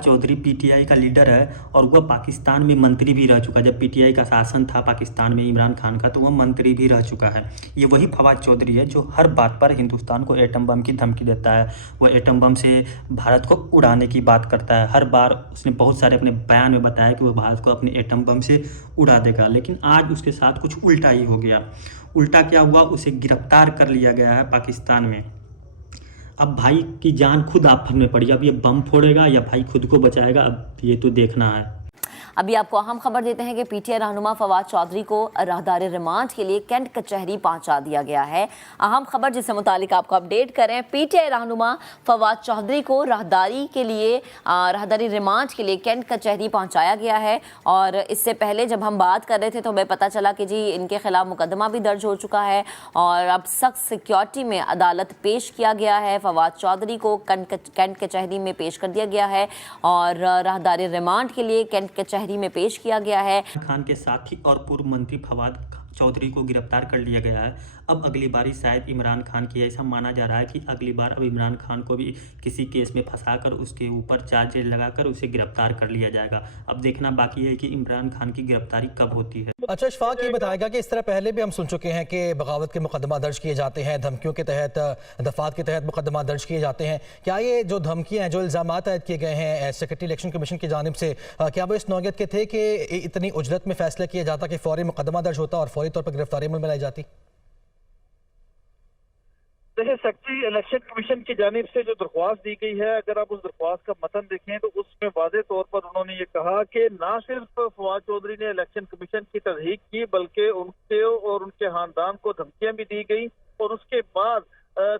Chaudhary PTI का leader है और वह पाकिस्तान में मंत्री भी रह चुका है। जब पीटीआई का शासन था पाकिस्तान में इमरान खान का, तो वह मंत्री भी रह चुका है। ये वही फवाद चौधरी है जो हर बात पर हिंदुस्तान को एटम बम की धमकी देता है। वह एटम बम से भारत को उड़ाने की बात करता है। हर बार उसने बहुत सारे अपने बयान में बताया कि वह भारत को अपने एटम बम से उड़ा देगा, लेकिन आज उसके साथ कुछ उल्टा ही हो गया। उल्टा क्या हुआ, उसे गिरफ्तार कर लिया गया है पाकिस्तान में। अब भाई की जान खुद आफत में पड़ी। अब ये बम फोड़ेगा या भाई खुद को बचाएगा, अब ये तो देखना है। अभी आपको अहम खबर देते हैं कि पीटीआई रहनुमा फवाद चौधरी को राहदारी रिमांड के लिए कैंट कचहरी पहुंचा दिया गया है। अहम खबर जिससे मुतालिक आपको अपडेट करें, पीटीआई रहनुमा फवाद चौधरी को राहदारी रिमांड के लिए कैंट कचहरी पहुंचाया गया है। और इससे पहले जब हम बात कर रहे थे तो हमें पता चला कि जी इनके खिलाफ मुकदमा भी दर्ज हो चुका है और अब सख्त सिक्योरिटी में अदालत पेश किया गया है। फवाद चौधरी को कैंट कचहरी में पेश कर दिया गया है और राहदारी रिमांड के लिए कैंट कचहरी में पेश किया गया है। खान के साथी और पूर्व मंत्री फवाद चौधरी को गिरफ्तार कर लिया गया है। अब अगली बारी शायद इमरान खान की, ऐसा माना जा रहा है कि अगली बार अब इमरान खान को भी किसी केस में फंसाकर उसके ऊपर चार्जेस लगाकर उसे गिरफ्तार कर लिया जाएगा। अब देखना बाकी है कि इमरान खान की गिरफ्तारी कब होती है। अच्छा, इशफाक ये बताएगा कि इस तरह पहले भी हम सुन चुके हैं कि बगावत के मुकदमा दर्ज किए जाते हैं, धमकियों के तहत, दफात के तहत मुकदमा दर्ज किए जाते हैं। क्या ये जो धमकियां हैं, जो इल्ज़ाम आयद किए गए हैं सेक्रेटरी इलेक्शन कमीशन की जानिब से, क्या वो इस नौयत के थे कि इतनी उजरत में फैसला किया जाता कि फौरी मुकदमा दर्ज होता और फौरी तौर पर गिरफ्तारी में लाई जाती? देखिए, सेक्रेटरी इलेक्शन कमीशन की जानिब से जो दरख्वास्त दी गई है, अगर आप उस दरख्वास्त का मतन देखें तो उसमें वाज़े तौर पर उन्होंने ये कहा कि ना सिर्फ फवाद चौधरी ने इलेक्शन कमीशन की तस्दीक की, बल्कि उनके और उनके खानदान को धमकियां भी दी गई और उसके बाद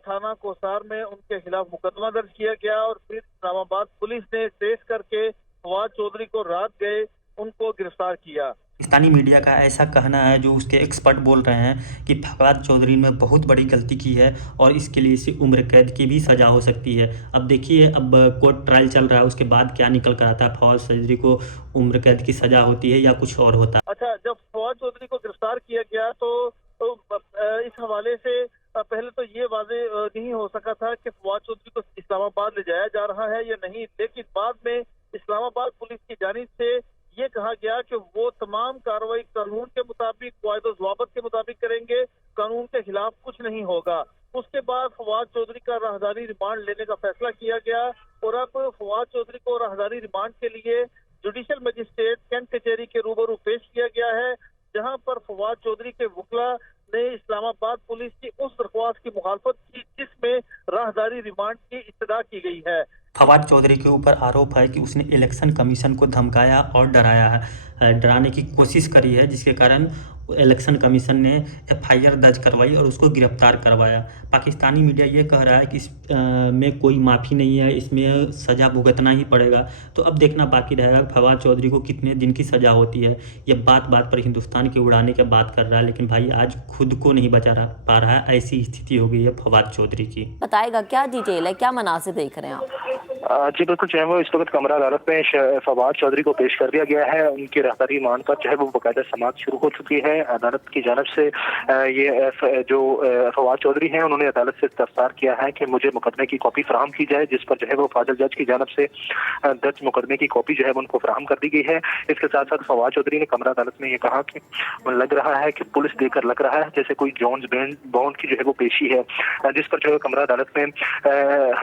थाना कोसार में उनके खिलाफ मुकदमा दर्ज किया गया और फिर इस्लामाबाद पुलिस ने ट्रेस करके फवाद चौधरी को रात गए उनको गिरफ्तार किया। पाकिस्तानी मीडिया का ऐसा कहना है, जो उसके एक्सपर्ट बोल रहे हैं कि फवाद चौधरी ने बहुत बड़ी गलती की है और इसके लिए इसे उम्र कैद की भी सज़ा हो सकती है। अब देखिए, अब कोर्ट ट्रायल चल रहा है, उसके बाद क्या निकल कर आता है। फवाद चौधरी को उम्र कैद की सज़ा होती है या कुछ और होता है। अच्छा, जब फवाद चौधरी को गिरफ्तार किया गया तो इस हवाले से पहले तो ये वाजे नहीं हो सका था कि फवाद चौधरी को इस्लामाबाद ले जाया जा रहा है या नहीं, लेकिन बाद में इस्लामाबाद पुलिस की जानिब से ये कहा गया कि वो तमाम कार्रवाई कानून के मुताबिक, कायदो ज़वाबत के मुताबिक करेंगे, कानून के खिलाफ कुछ नहीं होगा। उसके बाद फवाद चौधरी का राहदारी रिमांड लेने का फैसला किया गया और अब फवाद चौधरी को राहदारी रिमांड के लिए जुडिशल मजिस्ट्रेट कैंट कचहरी के रूबरू पेश किया गया है, जहां पर फवाद चौधरी के वकला ने इस्लामाबाद पुलिस की उस दरख्वास्त की मुखालफत की जिसमें राहदारी रिमांड की इस्तदा की गई है। फवाद चौधरी के ऊपर आरोप है कि उसने इलेक्शन कमीशन को धमकाया और डराया है, डराने की कोशिश करी है, जिसके कारण इलेक्शन कमीशन ने एफआईआर दर्ज करवाई और उसको गिरफ्तार करवाया। पाकिस्तानी मीडिया ये कह रहा है कि में कोई माफ़ी नहीं है, इसमें सज़ा भुगतना ही पड़ेगा। तो अब देखना बाकी रहेगा फवाद चौधरी को कितने दिन की सज़ा होती है। ये बात बात पर हिंदुस्तान के उड़ाने की बात कर रहा है, लेकिन भाई आज खुद को नहीं पा रहा है। ऐसी स्थिति हो गई है फवाद चौधरी की। बताएगा क्या डिटेल है, क्या मनासिब देख रहे हैं आप? जी बिल्कुल, जो है वो इस वक्त कमरा अदालत में फवाद चौधरी को पेश कर दिया गया है। उनकी राहदारी रिमांड पर जो है वो बाकायदा समाअत शुरू हो चुकी है। अदालत की जानब से ये जो फवाद चौधरी हैं, उन्होंने अदालत से इस्तफसार किया है कि मुझे मुकदमे की कॉपी फराहम की जाए, जिस पर जो है वो फाजिल जज की जानब से दर्ज मुकदमे की कॉपी जो है उनको फराहम कर दी गई है। इसके साथ साथ फवाद चौधरी ने कमरा अदालत में ये कहा कि लग रहा है कि पुलिस देकर लग रहा है जैसे कोई जॉन्स बॉन्ड की जो है वो पेशी है, जिस पर जो है कमरा अदालत में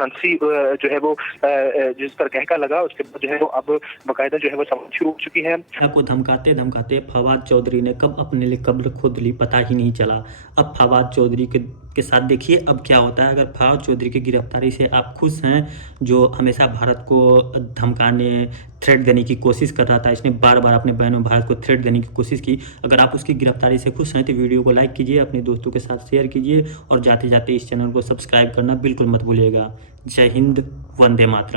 हंसी जो है वो जिस पर कहका लगा, उसके बाद जो है वो अब बाकायदा जो है वो समाअत शुरू हो चुकी है। को धमकाते धमकाते फवाद चौधरी ने कब अपने लिए कब्र खोद ली पता ही नहीं चला। अब फवाद चौधरी के साथ देखिए अब क्या होता है। अगर फवाद चौधरी की गिरफ्तारी से आप खुश हैं, जो हमेशा भारत को धमकाने, थ्रेट देने की कोशिश कर रहा था, इसने बार बार अपने बहन में भारत को थ्रेट देने की कोशिश की, अगर आप उसकी गिरफ्तारी से खुश हैं तो वीडियो को लाइक कीजिए, अपने दोस्तों के साथ शेयर कीजिए और जाते जाते इस चैनल को सब्सक्राइब करना बिल्कुल मत भूलिएगा। जय हिंद, वंदे मातरम।